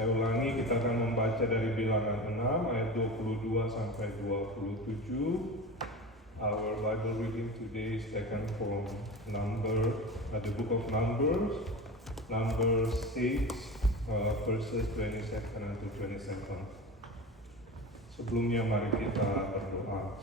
Saya ulangi, kita akan membaca dari Bilangan 6 ayat 22 sampai 27. Our Bible reading today is taken from the book of Numbers, number 6, verses 27 to 27. Sebelumnya mari kita berdoa.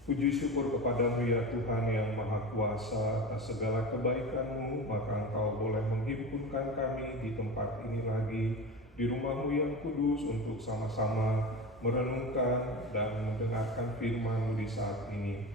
Puji syukur kepadamu ya Tuhan yang Maha Kuasa atas segala kebaikan-Mu, maka Engkau boleh menghimpunkan kami di tempat ini lagi, di rumah-Mu yang kudus untuk sama-sama merenungkan dan mendengarkan firman-Mu di saat ini.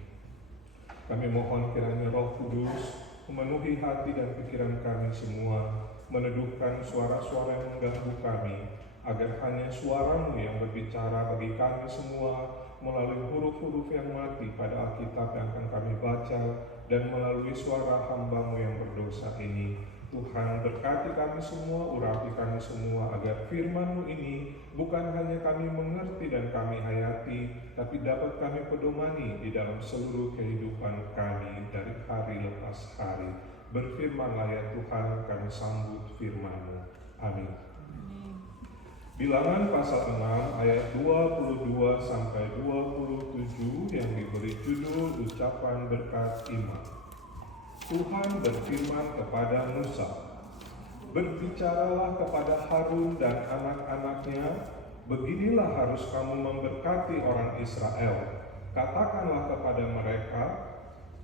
Kami mohon kiranya Roh Kudus memenuhi hati dan pikiran kami semua, meneduhkan suara-suara yang mengganggu kami, agar hanya suara-Mu yang berbicara bagi kami semua melalui huruf-huruf yang mati pada Alkitab yang akan kami baca dan melalui suara hamba-Mu yang berdosa ini. Tuhan, berkati kami semua, urapi kami semua, agar firman-Mu ini bukan hanya kami mengerti dan kami hayati, tapi dapat kami pedomani di dalam seluruh kehidupan kami dari hari lepas hari. Berfirmanlah ya Tuhan, kami sambut firman-Mu. Amin. Bilangan pasal 6 ayat 22 sampai 27 yang diberi judul ucapan berkat iman. Tuhan berfirman kepada Musa, "Berbicaralah kepada Harun dan anak-anaknya, beginilah harus kamu memberkati orang Israel. Katakanlah kepada mereka,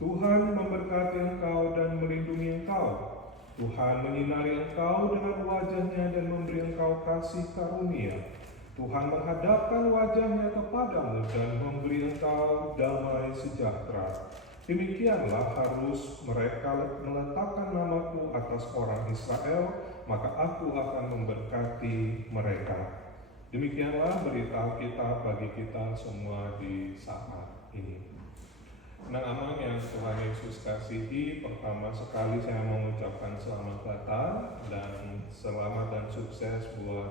Tuhan memberkati engkau dan melindungi engkau. Tuhan menyinari engkau dengan wajah-Nya dan memberi engkau kasih karunia. Tuhan menghadapkan wajah-Nya kepadamu dan memberi engkau damai sejahtera. Demikianlah harus mereka meletakkan namaku atas orang Israel, maka aku akan memberkati mereka." Demikianlah berita kita bagi kita semua di saat ini. Anak-anak yang Tuhan Yesus kasihi, pertama sekali saya mengucapkan selamat datang dan selamat dan sukses buat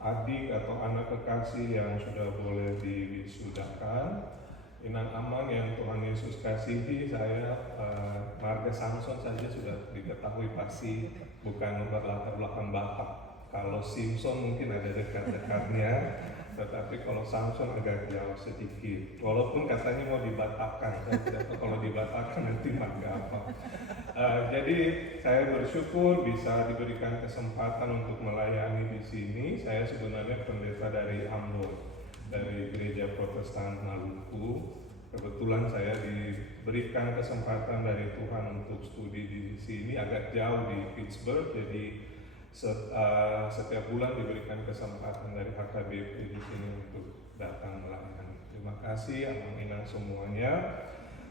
adik atau anak kekasih yang sudah boleh diwisudakan. Inang aman yang Tuhan Yesus kasihi, saya marga Samson saja sudah diketahui pasti bukan berlatar belakang Batak. Kalau Simpson mungkin ada dekat-dekatnya, tetapi kalau Samson agak jauh sedikit. Walaupun katanya mau dibatakkan, saya tidak tahu kalau dibatakkan nanti marga apa. Jadi saya bersyukur bisa diberikan kesempatan untuk melayani di sini. Saya sebenarnya pendeta dari Ambon, dari Gereja Protestan Maluku. Kebetulan saya diberikan kesempatan dari Tuhan untuk studi di sini, agak jauh di Pittsburgh, jadi setiap bulan diberikan kesempatan dari HKBP di sini untuk datang melayani. Terima kasih Abang Inang semuanya.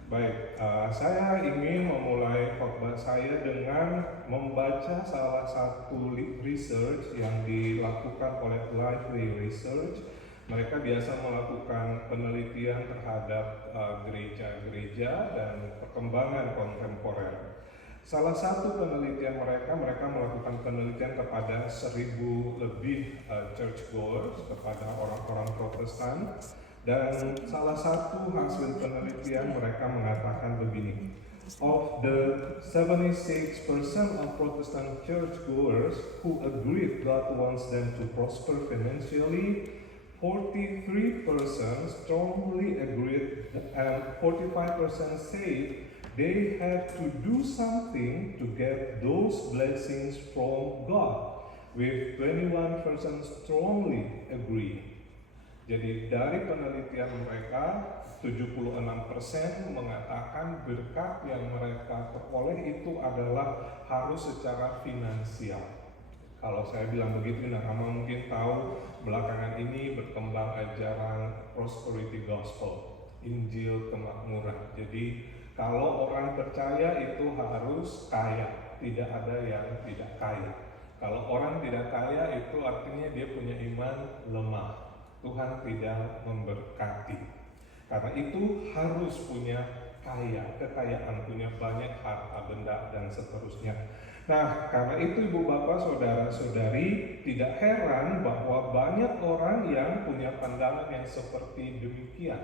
Baik, saya ingin memulai khotbah saya dengan membaca salah satu research yang dilakukan oleh Lively Research. Mereka biasa melakukan penelitian terhadap gereja-gereja dan perkembangan kontemporer. Salah satu penelitian mereka melakukan penelitian kepada 1.000 lebih churchgoers, kepada orang-orang Protestan, dan salah satu hasil penelitian mereka mengatakan begini: of the 76% of Protestant churchgoers who agreed God wants them to prosper financially, 43% strongly agreed and 45% said they have to do something to get those blessings from God, with 21% strongly agree. Jadi dari penelitian mereka, 76% mengatakan berkat yang mereka peroleh itu adalah harus secara finansial. Kalau saya bilang begitu, kamu mungkin tahu belakangan ini berkembang ajaran prosperity gospel, Injil kemakmuran. Jadi kalau orang percaya itu harus kaya, tidak ada yang tidak kaya. Kalau orang tidak kaya itu artinya dia punya iman lemah. Tuhan tidak memberkati. Karena itu harus punya kekayaan, punya banyak harta benda dan seterusnya. Nah, karena itu Ibu Bapak, Saudara-saudari, tidak heran bahwa banyak orang yang punya pandangan yang seperti demikian.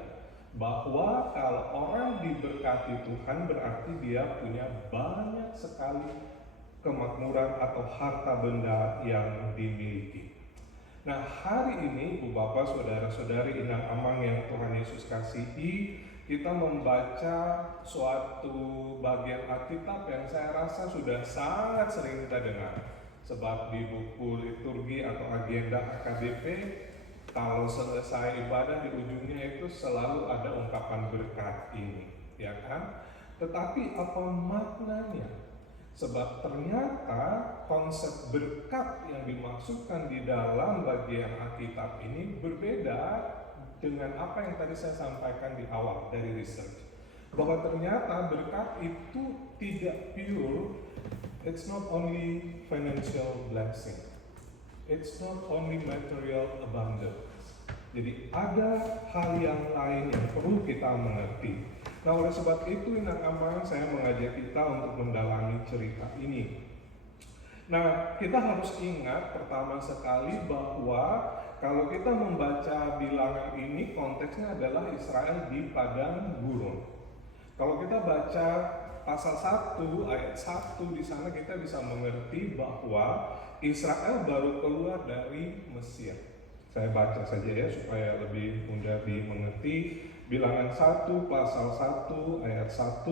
Bahwa kalau orang diberkati Tuhan berarti dia punya banyak sekali kemakmuran atau harta benda yang dimiliki. Nah, hari ini Ibu Bapak, Saudara-saudari Inang Amang yang Tuhan Yesus kasihi, kita membaca suatu bagian Alkitab yang saya rasa sudah sangat sering kita dengar. Sebab di buku liturgi atau agenda HKBP, kalau selesai ibadah di ujungnya itu selalu ada ungkapan berkat ini, ya kan? Tetapi apa maknanya? Sebab ternyata konsep berkat yang dimaksudkan di dalam bagian Alkitab ini berbeda dengan apa yang tadi saya sampaikan di awal dari research. Bahwa ternyata berkat itu tidak pure, it's not only financial blessing, it's not only material abundance. Jadi ada hal yang lain yang perlu kita mengerti. Nah, oleh sebab itu Inang Amang, saya mengajak kita untuk mendalami cerita ini. Nah, kita harus ingat pertama sekali bahwa kalau kita membaca bilangan ini, konteksnya adalah Israel di padang gurun. Kalau kita baca pasal 1 ayat 1 di sana, kita bisa mengerti bahwa Israel baru keluar dari Mesir. Saya baca saja ya supaya lebih mudah dimengerti. Bilangan 1 pasal 1 ayat 1,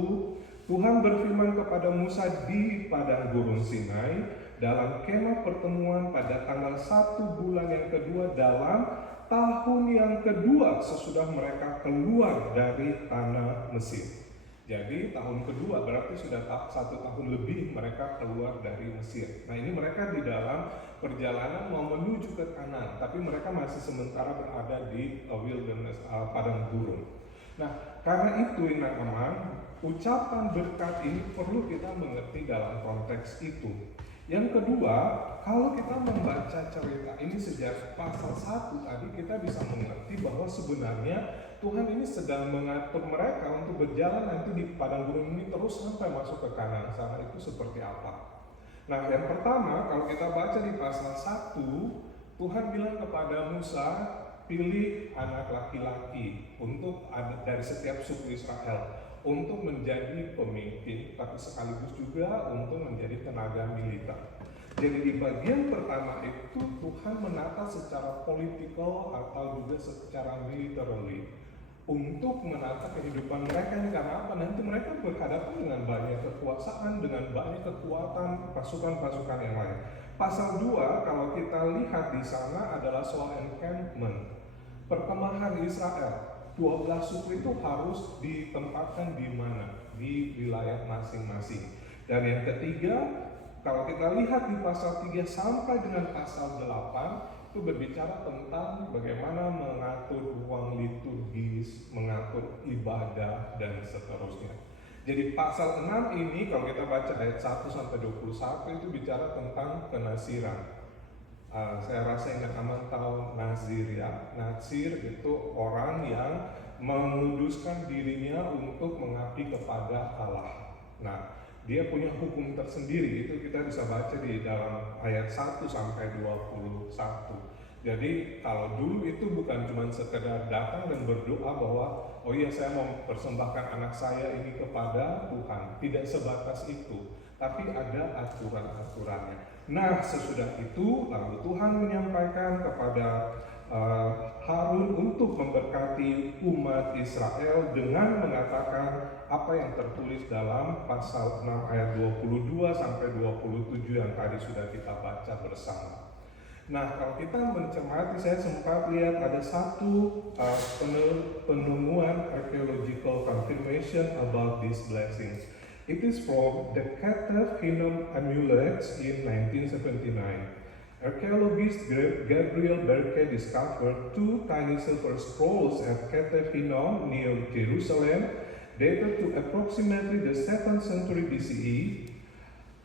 Tuhan berfirman kepada Musa di padang gurun Sinai dalam kemah pertemuan pada tanggal 1 bulan yang kedua dalam tahun yang kedua sesudah mereka keluar dari tanah Mesir. Jadi tahun kedua berarti sudah 1 tahun lebih mereka keluar dari Mesir. Nah, ini mereka di dalam perjalanan mau menuju ke Kanaan, tapi mereka masih sementara berada di wilderness, padang gurun. Nah, karena itu Inang Amang, ucapan berkat ini perlu kita mengerti dalam konteks itu. Yang kedua, kalau kita membaca cerita ini sejak pasal 1 tadi, kita bisa mengerti bahwa sebenarnya Tuhan ini sedang mengatur mereka untuk berjalan nanti di padang gurun ini terus sampai masuk ke Kanaan sana. Itu seperti apa? Nah, yang pertama, kalau kita baca di pasal 1, Tuhan bilang kepada Musa, pilih anak laki-laki untuk dari setiap suku Israel untuk menjadi pemimpin, tapi sekaligus juga untuk menjadi tenaga militer. Jadi di bagian pertama itu Tuhan menata secara politikal atau juga secara militarily untuk menata kehidupan mereka ini. Karena apa? Nanti mereka berhadapan dengan banyak kekuasaan, dengan banyak kekuatan pasukan-pasukan yang lain. Pasal 2 kalau kita lihat di sana adalah soal encampment, perkemahan Israel. 12 suku itu harus ditempatkan di mana? Di wilayah masing-masing. Dan yang ketiga, kalau kita lihat di pasal 3 sampai dengan pasal 8, itu berbicara tentang bagaimana mengatur ruang liturgis, mengatur ibadah, dan seterusnya. Jadi pasal 6 ini kalau kita baca ayat 1 sampai 21 itu bicara tentang penasiran. Saya rasa Inang Amang tahu Nazir ya. Nazir itu orang yang menguduskan dirinya untuk mengabdi kepada Allah. Nah, dia punya hukum tersendiri, itu kita bisa baca di dalam ayat 1 sampai 21. Jadi kalau dulu itu bukan cuma sekedar datang dan berdoa bahwa oh iya saya mau persembahkan anak saya ini kepada Tuhan. Tidak sebatas itu, tapi ada aturan-aturannya. Nah, sesudah itu lalu Tuhan menyampaikan kepada Harun untuk memberkati umat Israel dengan mengatakan apa yang tertulis dalam pasal 6 ayat 22 sampai 27 yang tadi sudah kita baca bersama. Nah, kalau kita mencermati, saya sempat lihat ada satu penemuan archaeological confirmation about these blessings. It is from the Ketef Hinnom amulets in 1979. Archaeologist Gabriel Berke discovered 2 tiny silver scrolls at Ketef Hinnom near Jerusalem, dated to approximately the 7th century BCE.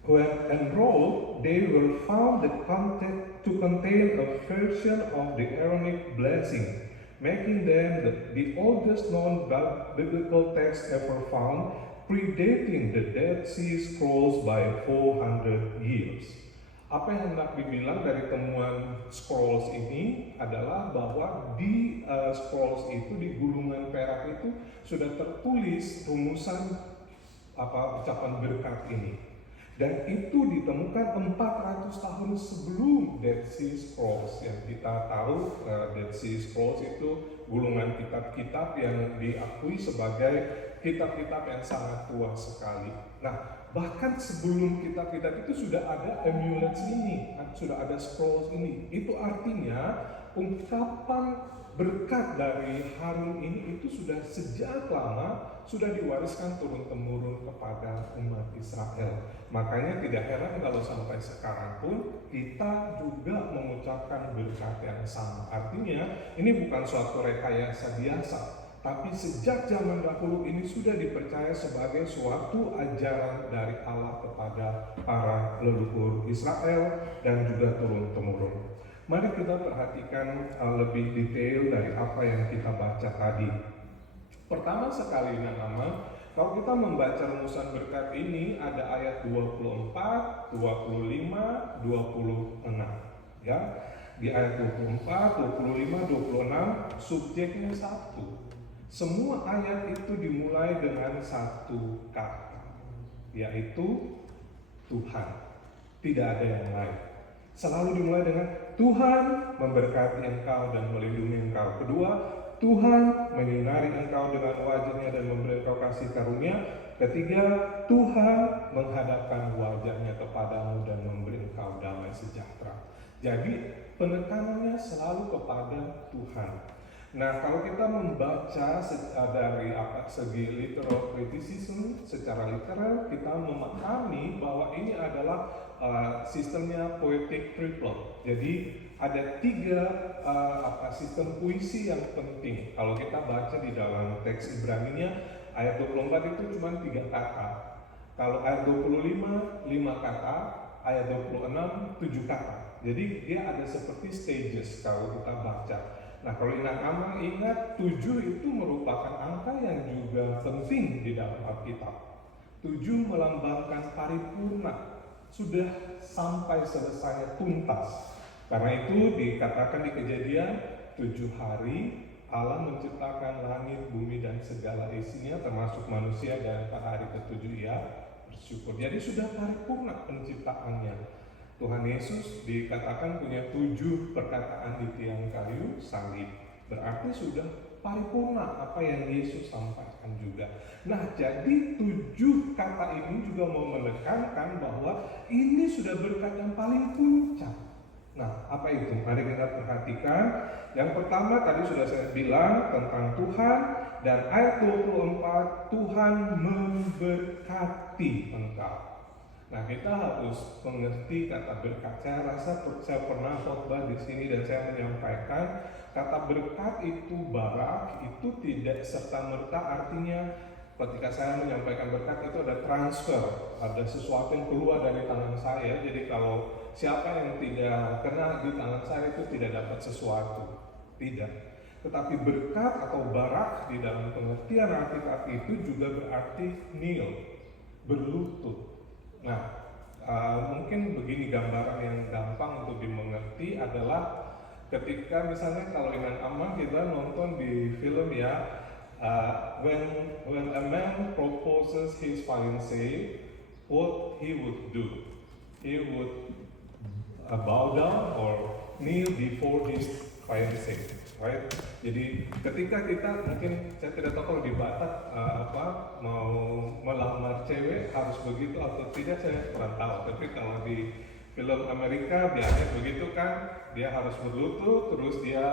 When unrolled, they were found to contain a version of the Aaronic blessing, making them the oldest known biblical text ever found, predating the Dead Sea Scrolls by 400 years. Apa yang hendak dibilang dari temuan scrolls ini adalah bahwa di scrolls itu, di gulungan perak itu sudah tertulis rumusan ucapan berkat ini. Dan itu ditemukan 400 tahun sebelum Dead Sea Scrolls. Yang kita tahu Dead Sea Scrolls itu gulungan kitab-kitab yang diakui sebagai kitab-kitab yang sangat tua sekali. Nah, bahkan sebelum kitab-kitab itu sudah ada amulets ini, sudah ada scrolls ini. Itu artinya ungkapan berkat dari Harun ini itu sudah sejak lama sudah diwariskan turun-temurun kepada umat Israel. Makanya tidak heran kalau sampai sekarang pun kita juga mengucapkan berkat yang sama. Artinya ini bukan suatu rekayasa biasa, tapi sejak zaman dahulu ini sudah dipercaya sebagai suatu ajaran dari Allah kepada para leluhur Israel dan juga turun-temurun. Mari kita perhatikan lebih detail dari apa yang kita baca tadi. Pertama sekali nama, kalau kita membaca rumusan berkat ini ada ayat 24, 25, 26. Ya. Di ayat 24, 25, 26 subjeknya satu. Semua ayat itu dimulai dengan satu kata, yaitu Tuhan. Tidak ada yang lain. Selalu dimulai dengan Tuhan memberkati engkau dan melindungi engkau. Kedua, Tuhan menyinari engkau dengan wajahnya dan memberi engkau kasih karunia. Ketiga, Tuhan menghadapkan wajahnya kepadamu dan memberi engkau damai sejahtera. Jadi penekanannya selalu kepada Tuhan. Nah, kalau kita membaca dari segi literal criticism, secara literal kita memahami bahwa ini adalah sistemnya poetic triplum. Jadi ada tiga sistem puisi yang penting. Kalau kita baca di dalam teks Ibrani-nya, ayat 24 itu cuma 3 kata. Kalau ayat 25, 5 kata, ayat 26, 7 kata. Jadi dia ada seperti stages kalau kita baca. Nah, kalau ingat 7 itu merupakan angka yang juga penting di dalam Alkitab. 7 melambangkan paripurna, sudah sampai selesai tuntas. Karena itu dikatakan di Kejadian 7 hari Allah menciptakan langit, bumi dan segala isinya termasuk manusia, dan pada hari ke-7 ia bersyukur. Jadi sudah paripurna penciptaannya. Tuhan Yesus dikatakan punya 7 perkataan di tiang kayu salib. Berarti sudah paripurna apa yang Yesus sampaikan juga. Nah, jadi 7 kata ini juga mau menekankan bahwa ini sudah berkat yang paling puncak. Nah, apa itu? Mari kita perhatikan. Yang pertama tadi sudah saya bilang tentang Tuhan, dan ayat 24, Tuhan memberkati engkau. Nah, kita harus mengerti kata berkat. Saya rasa saya pernah khotbah di sini dan saya menyampaikan kata berkat itu, barak itu tidak serta-merta artinya ketika saya menyampaikan berkat itu ada transfer, ada sesuatu yang keluar dari tangan saya. Jadi kalau siapa yang tidak kena di tangan saya itu tidak dapat sesuatu. Tidak. Tetapi berkat atau barak di dalam pengertian Alkitab itu juga berarti kneel, berlutut. Nah, mungkin begini gambaran yang gampang untuk dimengerti adalah ketika misalnya kalau ingat aman kita nonton di film ya, when a man proposes his fiancée, what he would do? He would bow down or kneel before his fiancée, right? Jadi ketika kita mungkin saya tidak tahu kalau di Batak mau melamar cewek harus begitu atau tidak saya kurang tahu. Tapi kalau di film Amerika biasanya begitu kan, dia harus berlutut terus dia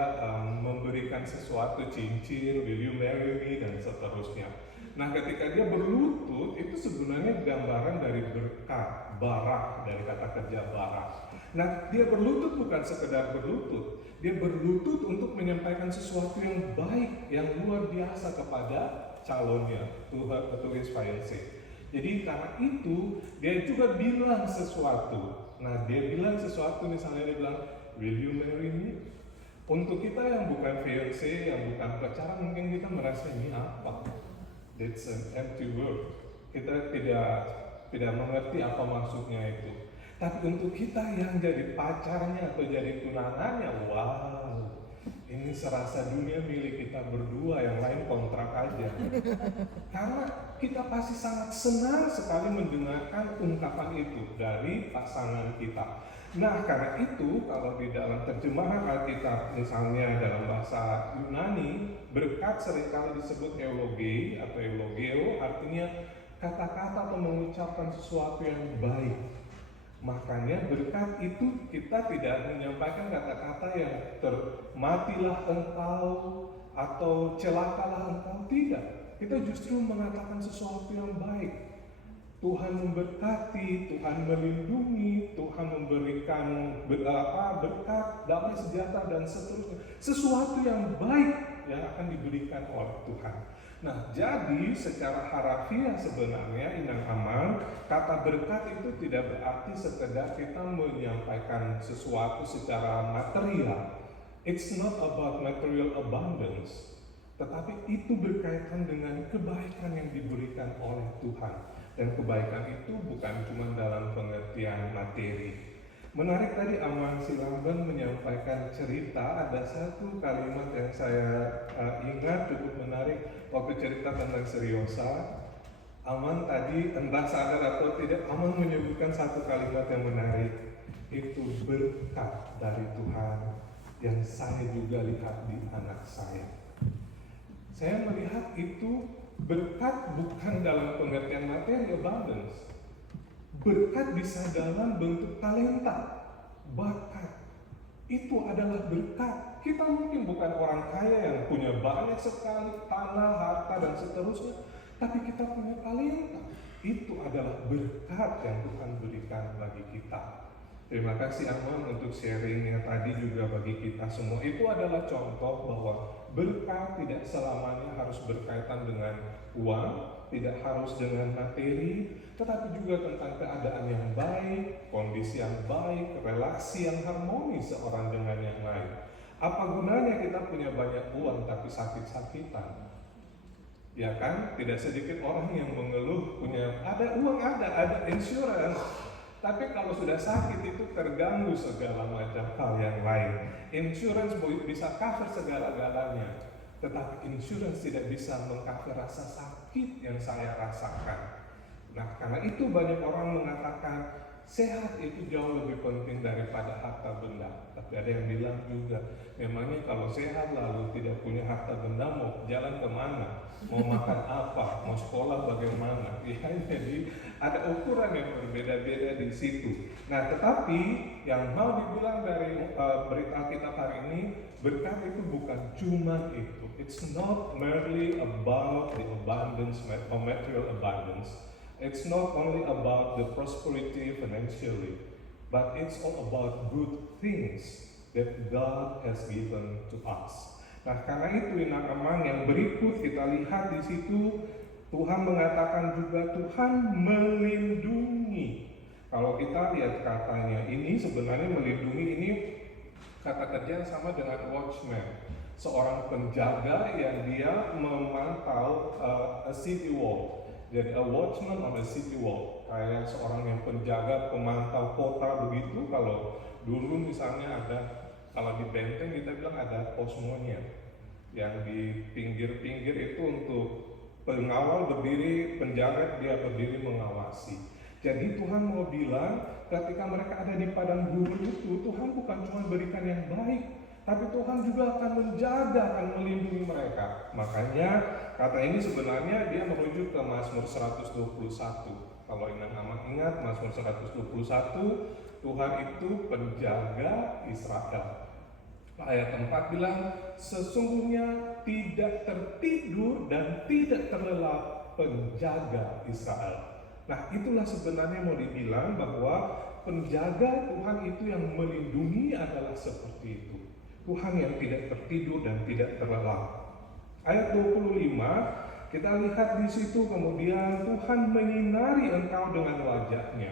memberikan sesuatu, cincin, will you marry me dan seterusnya. Nah, ketika dia berlutut itu sebenarnya gambaran dari berkat, barak, dari kata kerja barak. Nah, dia berlutut bukan sekedar berlutut, dia berlutut untuk menyampaikan sesuatu yang baik, yang luar biasa kepada calonnya, to his fiancée. Jadi karena itu dia juga bilang sesuatu. Nah, dia bilang sesuatu, misalnya dia bilang, will you marry me? Untuk kita yang bukan fiancé, yang bukan pacaran, mungkin kita merasa ini apa? That's an empty word. Kita tidak mengerti apa maksudnya itu. Tapi untuk kita yang jadi pacarnya atau jadi tunangannya, wow, ini ini serasa dunia milik kita berdua, yang lain kontrak aja. Karena kita pasti sangat senang sekali mendengarkan ungkapan itu dari pasangan kita. Nah, karena itu kalau di dalam terjemahan Alkitab, misalnya dalam bahasa Yunani, berkat seringkali disebut euloge atau eulogeo, artinya kata-kata atau mengucapkan sesuatu yang baik. Makanya berkat itu kita tidak menyampaikan kata-kata yang matilah engkau atau celakalah engkau, tidak. Kita justru mengatakan sesuatu yang baik. Tuhan memberkati, Tuhan melindungi, Tuhan memberikan berkat, damai sejahtera dan seterusnya. Sesuatu yang baik yang akan diberikan oleh Tuhan. Nah, jadi secara harafiah sebenarnya Inang Amang, kata berkat itu tidak berarti sekedar kita menyampaikan sesuatu secara material. It's not about material abundance, tetapi itu berkaitan dengan kebaikan yang diberikan oleh Tuhan. Dan kebaikan itu bukan cuma dalam pengertian materi. Menarik tadi Amang Silamban menyampaikan cerita, ada satu kalimat yang saya ingat cukup menarik waktu cerita tentang Seriosa. Amang tadi entah sadar atau tidak, Amang menyebutkan satu kalimat yang menarik. Itu berkat dari Tuhan yang saya juga lihat di anak saya. Saya melihat itu berkat bukan dalam pengertian materi abundance. Berkat bisa dalam bentuk talenta, bakat. Itu adalah berkat. Kita mungkin bukan orang kaya yang punya banyak sekali tanah, harta dan seterusnya, tapi kita punya talenta. Itu adalah berkat yang Tuhan berikan bagi kita. Terima kasih Amang untuk sharingnya tadi juga bagi kita semua. Itu adalah contoh bahwa berkat tidak selamanya harus berkaitan dengan uang, tidak harus dengan materi, tetapi juga tentang keadaan yang baik, kondisi yang baik, relasi yang harmonis seorang dengan yang lain. Apa gunanya kita punya banyak uang tapi sakit-sakitan? Ya kan? Tidak sedikit orang yang mengeluh punya ada uang, ada insurance. Tapi kalau sudah sakit itu terganggu segala macam hal yang lain. Insurance bisa cover segala-galanya, tetapi insurance tidak bisa mengcover rasa sakit yang saya rasakan. Nah, karena itu banyak orang mengatakan sehat itu jauh lebih penting daripada harta benda. Tapi ada yang bilang juga, memangnya kalau sehat lalu tidak punya harta benda mau jalan kemana? Mau makan apa? Mau sekolah bagaimana? Ya, jadi ada ukuran yang berbeda-beda di situ. Nah, tetapi yang mau dibilang dari berita kita hari ini, berkat itu bukan cuma itu. It's not merely about the abundance or material abundance. It's not only about the prosperity financially, but it's all about good things that God has given to us. Nah, karena itu Inang Amang yang berikut kita lihat di situ Tuhan mengatakan juga Tuhan melindungi. Kalau kita lihat katanya ini sebenarnya melindungi ini kata kerja yang sama dengan watchman, seorang penjaga yang dia memantau a city wall. Jadi a watchman on a city wall, kayak seorang yang penjaga pemantau kota begitu. Kalau dulu misalnya ada, kalau di benteng kita bilang ada pos monyet yang di pinggir-pinggir itu untuk pengawal berdiri, penjaga dia berdiri mengawasi. Jadi Tuhan mau bilang ketika mereka ada di padang gurun itu, Tuhan bukan cuma berikan yang baik, tapi Tuhan juga akan menjaga, akan melindungi mereka. Makanya kata ini sebenarnya dia merujuk ke Mazmur 121. Kalau Inang Amang ingat Mazmur 121, Tuhan itu penjaga Israel. Ayat 4 bilang, sesungguhnya tidak tertidur dan tidak terlelap penjaga Israel. Nah, itulah sebenarnya mau dibilang bahwa penjaga Tuhan itu yang melindungi adalah seperti itu. Tuhan yang tidak tertidur dan tidak terlelap. Ayat 25, kita lihat di situ kemudian Tuhan menyinari engkau dengan wajahnya.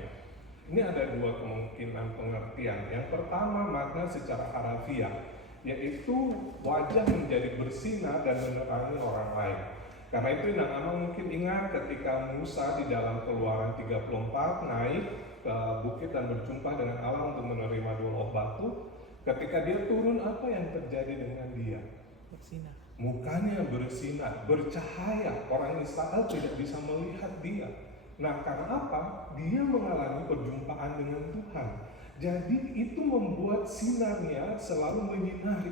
Ini ada dua kemungkinan pengertian. Yang pertama makna secara harafiah, yaitu wajah menjadi bersinar dan menerangi orang lain. Karena itu Inang Amang mungkin ingat ketika Musa di dalam Keluaran 34 naik ke bukit dan berjumpa dengan Allah untuk menerima 2 loh batu. Ketika dia turun, apa yang terjadi dengan dia? Bersinar. Mukanya bersinar, bercahaya. Orang Israel tidak bisa melihat dia. Nah, karena apa? Dia mengalami perjumpaan dengan Tuhan. Jadi itu membuat sinarnya selalu menyinari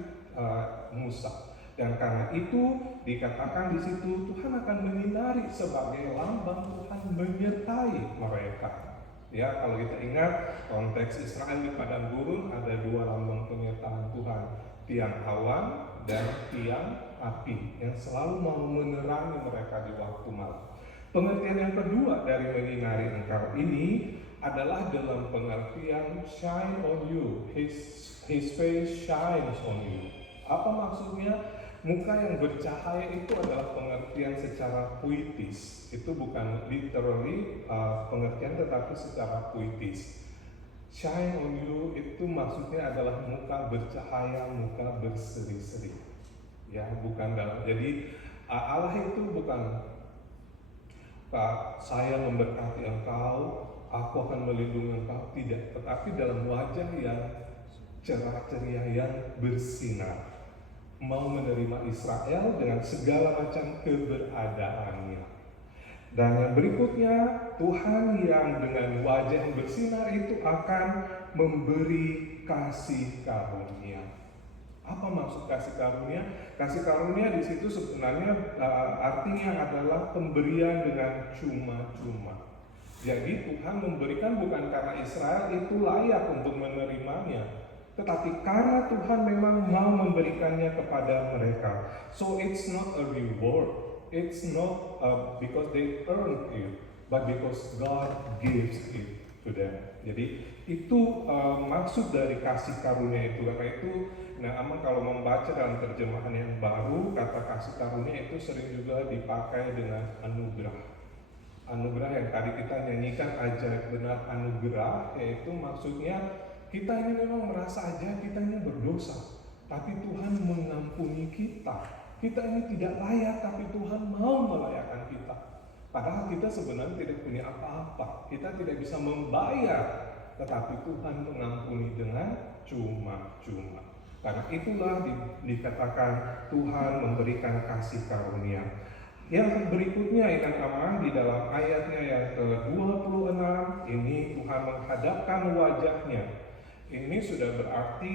Musa. Dan karena itu dikatakan di situ Tuhan akan menyinari sebagai lambang Tuhan menyertai mereka. Ya, kalau kita ingat konteks Israel di padang gurun ada dua lambang penyertaan Tuhan, tiang awan dan tiang api yang selalu mau menerangi mereka di waktu malam. Pengertian yang kedua dari menyinari engkau ini adalah dalam pengertian shine on you, his face shines on you. Apa maksudnya? Muka yang bercahaya itu adalah pengertian secara puitis. Itu bukan literally pengertian, tetapi secara puitis. Shine on you itu maksudnya adalah muka bercahaya, muka berseri-seri. Ya, bukan dalam. Jadi Allah itu bukan saya memberkati engkau, aku akan melindungi engkau, tidak. Tetapi dalam wajah yang cerah ceria, yang bersinar, mau menerima Israel dengan segala macam keberadaannya. Dan yang berikutnya, Tuhan yang dengan wajah yang bersinar itu akan memberi kasih karunia. Apa maksud kasih karunia? Kasih karunia di situ sebenarnya artinya adalah pemberian dengan cuma-cuma. Jadi Tuhan memberikan bukan karena Israel itu layak untuk menerimanya, tetapi karena Tuhan memang mau memberikannya kepada mereka. So it's not a reward, it's not because they earn it, but because God gives it to them. Jadi itu maksud dari kasih karunia itu. Karena itu, Amang kalau membaca dalam terjemahan yang baru, kata kasih karunia itu sering juga dipakai dengan anugerah. Anugerah yang tadi kita nyanyikan ajaib benar anugerah, yaitu maksudnya kita ini memang merasa aja kita ini berdosa, tapi Tuhan mengampuni kita. Kita ini tidak layak, tapi Tuhan mau melayakkan kita. Padahal kita sebenarnya tidak punya apa-apa, kita tidak bisa membayar, tetapi Tuhan mengampuni dengan cuma-cuma. Karena itulah dikatakan Tuhan memberikan kasih karunia. Yang berikutnya ikan aman di dalam ayatnya yang ke-26 ini Tuhan menghadapkan wajahnya. Ini sudah berarti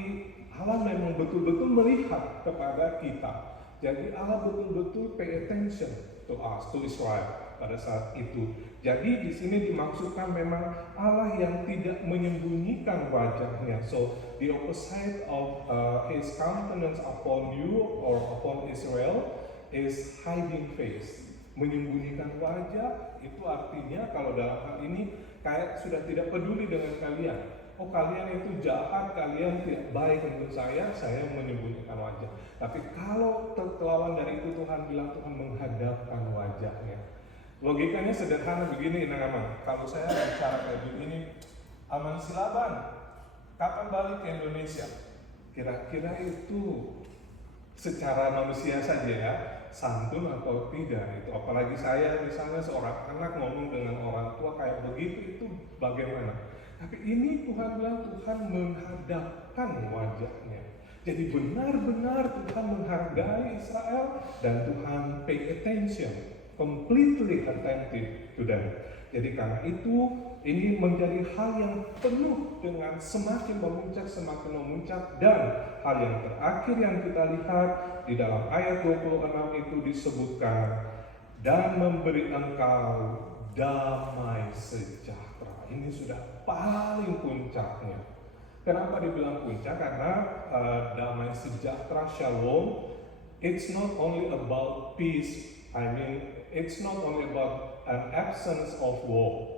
Allah memang betul-betul melihat kepada kita. Jadi Allah betul-betul pay attention to us, to Israel pada saat itu. Jadi di sini dimaksudkan memang Allah yang tidak menyembunyikan wajahnya. So the opposite of His countenance upon you or upon Israel is hiding face. Menyembunyikan wajah itu artinya kalau dalam hal ini kayak sudah tidak peduli dengan kalian. Oh, kalian itu jahat, kalian tidak baik untuk saya menyembunyikan wajah. Tapi kalau terlawan dari itu Tuhan bilang Tuhan menghadapkan wajahnya. Logikanya sederhana begini, Aman. Kalau saya bicara kayak begini, Aman Silaban, kapan balik ke Indonesia? Kira-kira itu secara manusia saja ya, santun atau tidak itu. Apalagi saya misalnya seorang anak ngomong dengan orang tua kayak begitu, itu bagaimana? Tapi ini Tuhan bilang Tuhan menghadapkan wajahnya. Jadi benar-benar Tuhan menghargai Israel dan Tuhan pay attention, completely attentive to them. Jadi karena itu ini menjadi hal yang penuh dengan semakin memuncak dan hal yang terakhir yang kita lihat di dalam ayat 26 itu disebutkan dan memberi engkau damai sejahtera. Ini sudah paling puncaknya. Kenapa dibilang puncak? Karena damai sejahtera, shalom, it's not only about peace. It's not only about an absence of war.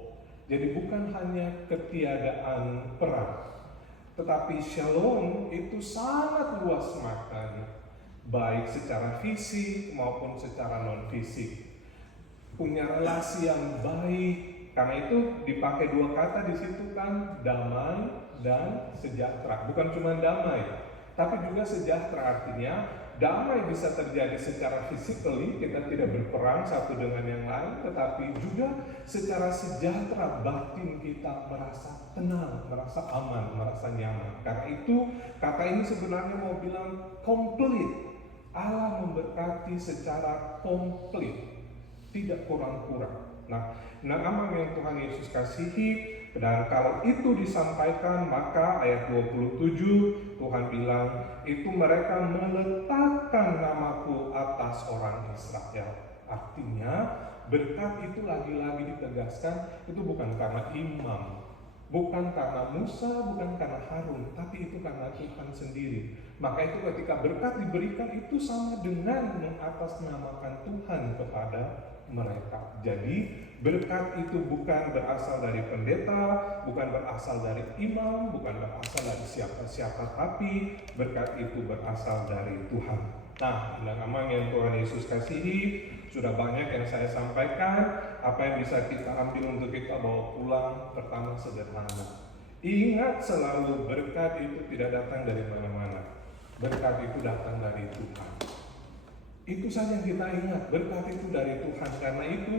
Jadi bukan hanya ketiadaan perang, tetapi shalom itu sangat luas maknanya, baik secara fisik maupun secara non fisik. Punya relasi yang baik. Karena itu dipakai dua kata di situ kan, damai dan sejahtera. Bukan cuma damai, Tapi juga sejahtera artinya damai bisa terjadi secara physically, kita tidak berperang satu dengan yang lain, tetapi juga secara sejahtera batin kita merasa tenang, merasa aman, merasa nyaman. Karena itu kata ini sebenarnya mau bilang complete. Allah memberkati secara komplit, tidak kurang-kurang. Nah, nama yang Tuhan Yesus kasihi, dan kalau itu disampaikan, maka ayat 27 Tuhan bilang, itu mereka meletakkan namaku atas orang Israel. Artinya berkat itu lagi-lagi ditegaskan, itu bukan karena imam, bukan karena Musa, bukan karena Harun, tapi itu karena Tuhan sendiri. Maka itu ketika berkat diberikan, itu sama dengan mengatasnamakan Tuhan kepada mereka. Jadi berkat itu bukan berasal dari pendeta, bukan berasal dari imam, bukan berasal dari siapa-siapa, tapi berkat itu berasal dari Tuhan. Nah, anak-anak yang Tuhan Yesus kasihi, sudah banyak yang saya sampaikan. Apa yang bisa kita ambil untuk kita bawa pulang? Pertama, sederhana. Ingat selalu berkat itu tidak datang dari mana-mana. Berkat itu datang dari Tuhan. Itu saja yang kita ingat, berkat itu dari Tuhan. Karena itu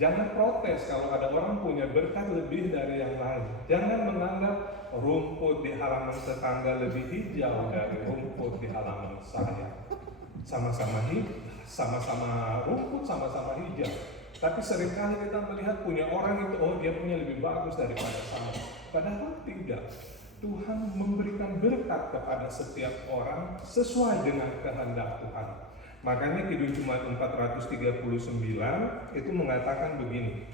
jangan protes kalau ada orang punya berkat lebih dari yang lain. Jangan menganggap rumput di halaman tetangga lebih hijau dari rumput di halaman saya. Sama-sama rumput, sama-sama hijau. Tapi seringkali kita melihat punya orang itu, oh dia punya lebih bagus daripada saya. Padahal tidak. Tuhan memberikan berkat kepada setiap orang sesuai dengan kehendak Tuhan. Makanya Kidung Jumat 439 itu mengatakan begini.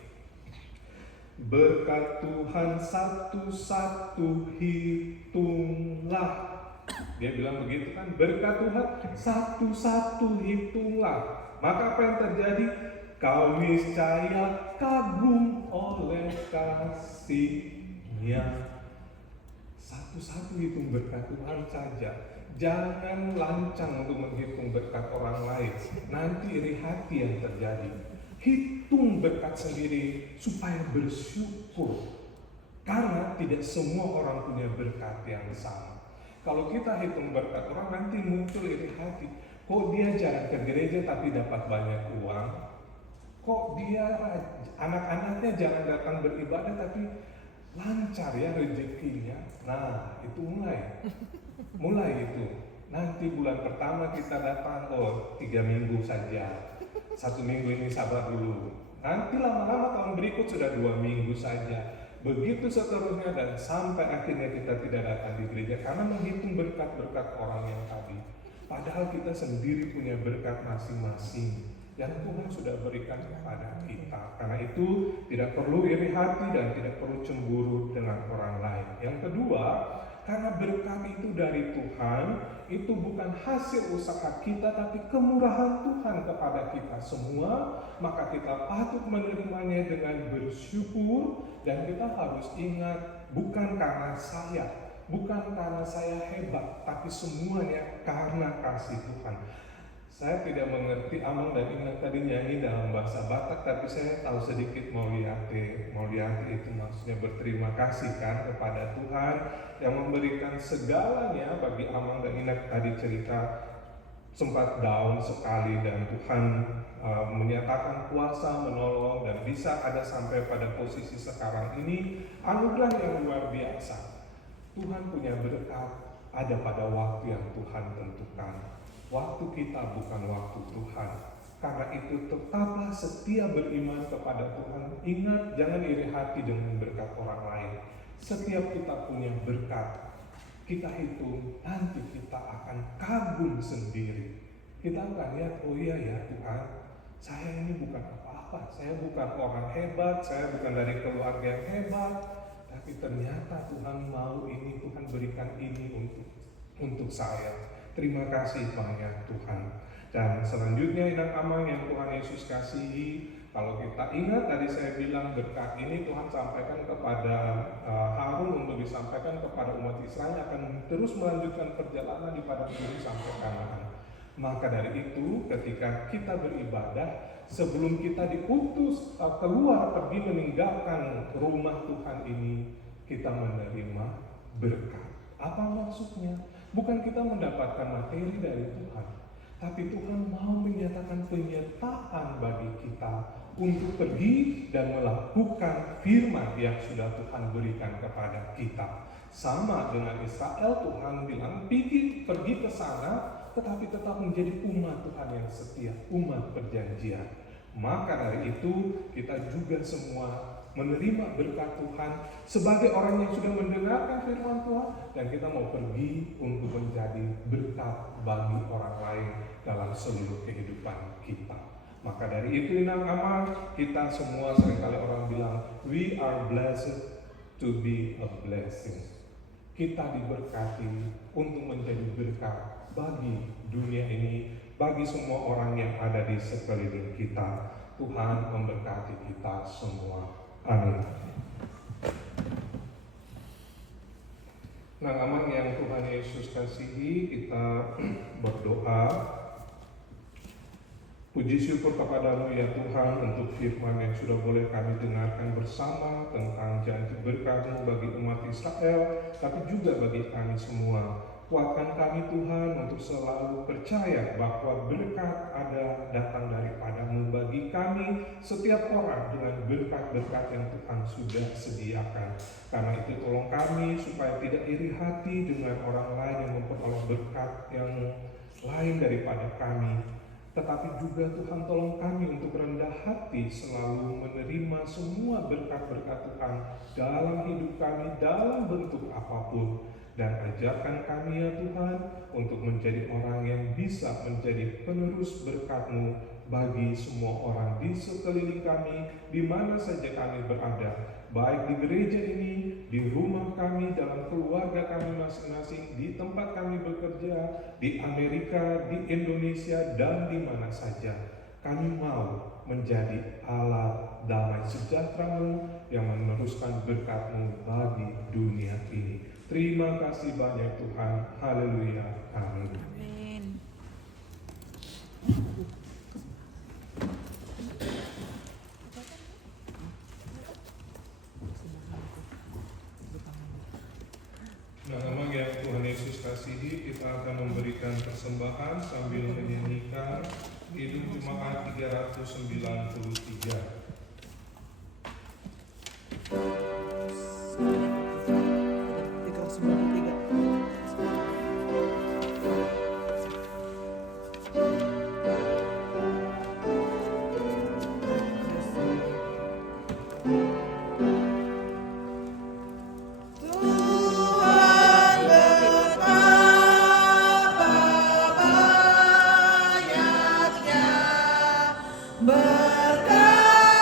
Berkat Tuhan satu-satu hitunglah. Dia bilang begitu kan, berkat Tuhan satu-satu hitunglah. Maka apa yang terjadi? Kau niscaya kagum oleh kasih-Nya. Satu-satu hitung berkat Tuhan saja. Jangan lancang untuk menghitung berkat orang lain. Nanti iri hati yang terjadi. Hitung berkat sendiri supaya bersyukur. Karena tidak semua orang punya berkat yang sama. Kalau kita hitung berkat orang, nanti muncul iri hati. Kok dia jarang ke gereja tapi dapat banyak uang? Kok dia anak-anaknya jarang datang beribadah tapi lancar ya rezekinya? Nah, itu mulai itu. Nanti bulan pertama kita datang, 3 minggu saja. 1 minggu ini sabar dulu. Nanti lama-lama tahun berikut sudah 2 minggu saja. Begitu seterusnya dan sampai akhirnya kita tidak datang di gereja karena menghitung berkat-berkat orang yang tadi. Padahal kita sendiri punya berkat masing-masing yang Tuhan sudah berikan kepada kita. Karena itu tidak perlu iri hati dan tidak perlu cemburu dengan orang lain. Yang kedua, karena berkat itu dari Tuhan, itu bukan hasil usaha kita tapi kemurahan Tuhan kepada kita semua, maka kita patut menerimanya dengan bersyukur. Dan kita harus ingat, bukan karena saya hebat, tapi semuanya karena kasih Tuhan. Saya tidak mengerti Amang dan Ina tadi nyanyi dalam bahasa Batak, tapi saya tahu sedikit Mauliate itu maksudnya berterima kasih kan kepada Tuhan yang memberikan segalanya bagi Amang dan Ina tadi cerita sempat down sekali dan Tuhan menyatakan kuasa menolong dan bisa ada sampai pada posisi sekarang ini. Anugerah yang luar biasa. Tuhan punya berkat ada pada waktu yang Tuhan tentukan. Waktu kita bukan waktu Tuhan. Karena itu tetaplah setia beriman kepada Tuhan. Ingat, jangan iri hati dengan berkat orang lain. Setiap kita punya berkat, kita hitung, nanti kita akan kagum sendiri. Kita akan lihat, oh iya ya Tuhan, saya ini bukan apa-apa. Saya bukan orang hebat, saya bukan dari keluarga yang hebat. Tapi ternyata Tuhan mau ini, Tuhan berikan ini untuk saya. Terima kasih banyak Tuhan. Dan selanjutnya inang amang yang Tuhan Yesus kasihi, kalau kita ingat tadi saya bilang berkat ini Tuhan sampaikan kepada Harun untuk disampaikan kepada umat Israel akan terus melanjutkan perjalanan di padang gurun sampai Kanaan. Maka dari itu ketika kita beribadah, sebelum kita diutus keluar pergi meninggalkan rumah Tuhan ini, kita menerima berkat. Apa maksudnya? Bukan kita mendapatkan materi dari Tuhan, tapi Tuhan mau menyatakan penyertaan bagi kita untuk pergi dan melakukan firman yang sudah Tuhan berikan kepada kita. Sama dengan Israel, Tuhan bilang pergi ke sana, tetapi tetap menjadi umat Tuhan yang setia, umat perjanjian. Maka dari itu kita juga semua menerima berkat Tuhan sebagai orang yang sudah mendengarkan firman Tuhan, dan kita mau pergi untuk menjadi berkat bagi orang lain dalam seluruh kehidupan kita. Maka dari itu inang amal, kita semua seringkali orang bilang we are blessed to be a blessing. Kita diberkati untuk menjadi berkat bagi dunia ini, bagi semua orang yang ada di sekeliling kita. Tuhan memberkati kita semua. Amin. Nah, aman yang Tuhan Yesus kasihi, kita berdoa. Puji syukur kepadamu ya Tuhan untuk firman yang sudah boleh kami dengarkan bersama tentang janji berkat-Mu bagi umat Israel, tapi juga bagi kami semua. Kuatkan kami Tuhan untuk selalu percaya bahwa berkat ada datang daripada-Mu bagi kami setiap orang dengan berkat-berkat yang Tuhan sudah sediakan. Karena itu tolong kami supaya tidak iri hati dengan orang lain yang memperoleh berkat yang lain daripada kami. Tetapi juga Tuhan tolong kami untuk rendah hati selalu menerima semua berkat-berkat Tuhan dalam hidup kami dalam bentuk apapun. Dan ajarkan kami ya Tuhan untuk menjadi orang yang bisa menjadi penerus berkat-Mu bagi semua orang di sekeliling kami, di mana saja kami berada, baik di gereja ini, di rumah kami, dalam keluarga kami masing-masing, di tempat kami bekerja, di Amerika, di Indonesia, dan di mana saja. Kami mau menjadi alat damai sejahtera-Mu yang meneruskan berkat-Mu bagi dunia ini. Terima kasih banyak Tuhan. Haleluya. Amin. Amin. Nah, memang yang Tuhan Yesus kasihi, kita akan memberikan persembahan sambil menyanyikan Kidung Jemaat 393. Berkat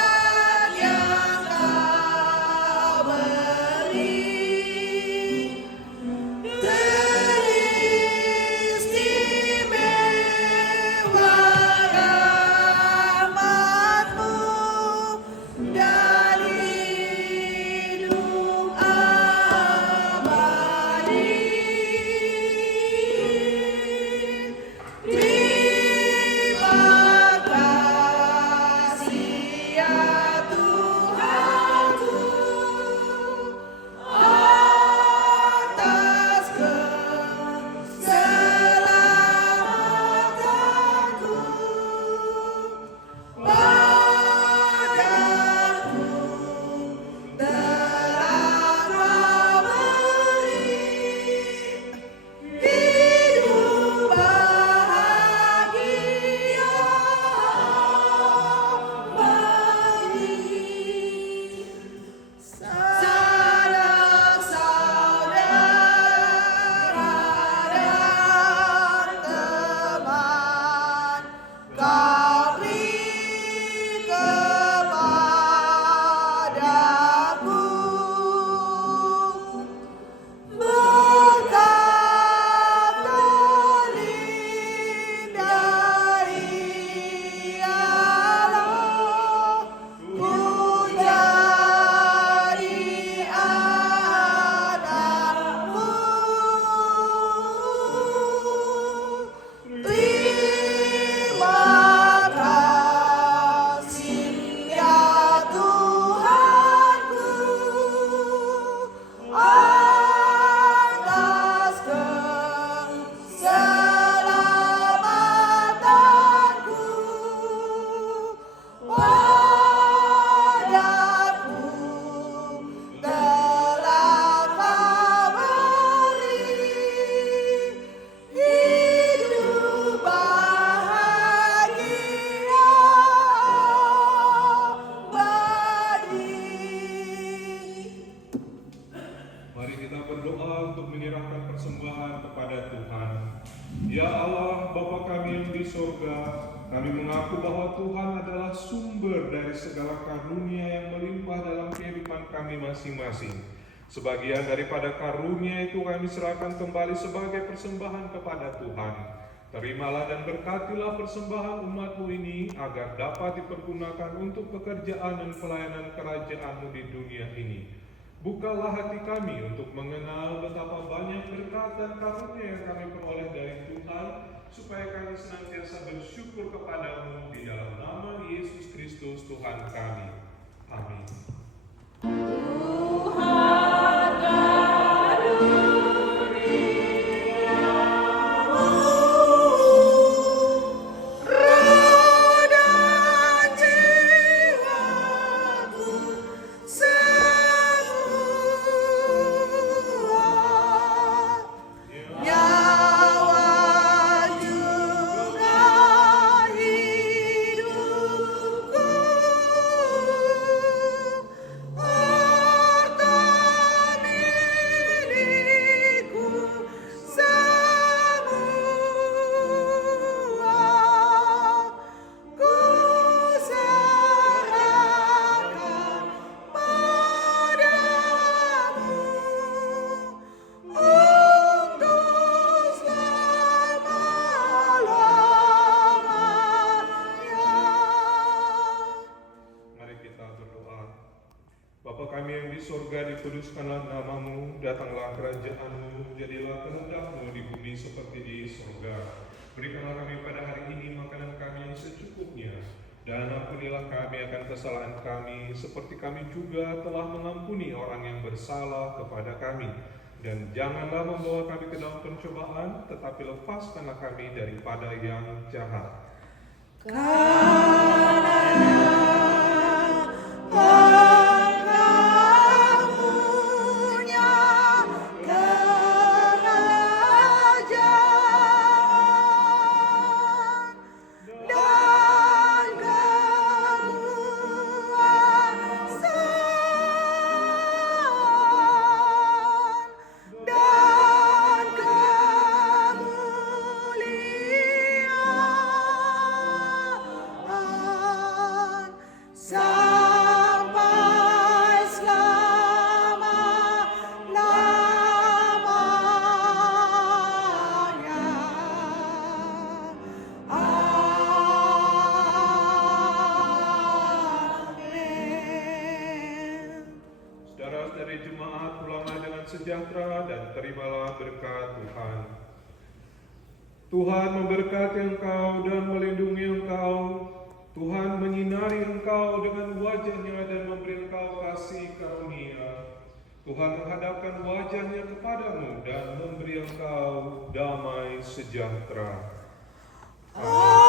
Allah Bapa kami yang di sorga, kami mengaku bahwa Tuhan adalah sumber dari segala karunia yang melimpah dalam kehidupan kami masing-masing. Sebagian daripada karunia itu kami serahkan kembali sebagai persembahan kepada Tuhan. Terimalah dan berkatilah persembahan umat-Mu ini agar dapat dipergunakan untuk pekerjaan dan pelayanan kerajaan-Mu di dunia ini. Bukalah hati kami untuk mengenal betapa banyak berkat dan karunia yang kami peroleh dari Tuhan, supaya kami senantiasa bersyukur kepada-Mu di dalam nama Yesus Kristus Tuhan kami. Amin. Dikuduskanlah nama-Mu, datanglah kerajaan-Mu, jadilah kehendak-Mu di bumi seperti di surga. Berikanlah kami pada hari ini makanan kami yang secukupnya, dan ampunilah kami akan kesalahan kami, seperti kami juga telah mengampuni orang yang bersalah kepada kami. Dan janganlah membawa kami ke dalam pencobaan, tetapi lepaskanlah kami daripada yang jahat. Sejahtera dan terimalah berkat Tuhan. Tuhan memberkati engkau dan melindungi engkau. Tuhan menyinari engkau dengan wajah-Nya dan memberi engkau kasih karunia. Tuhan menghadapkan wajah-Nya kepadamu dan memberi engkau damai sejahtera. Amin.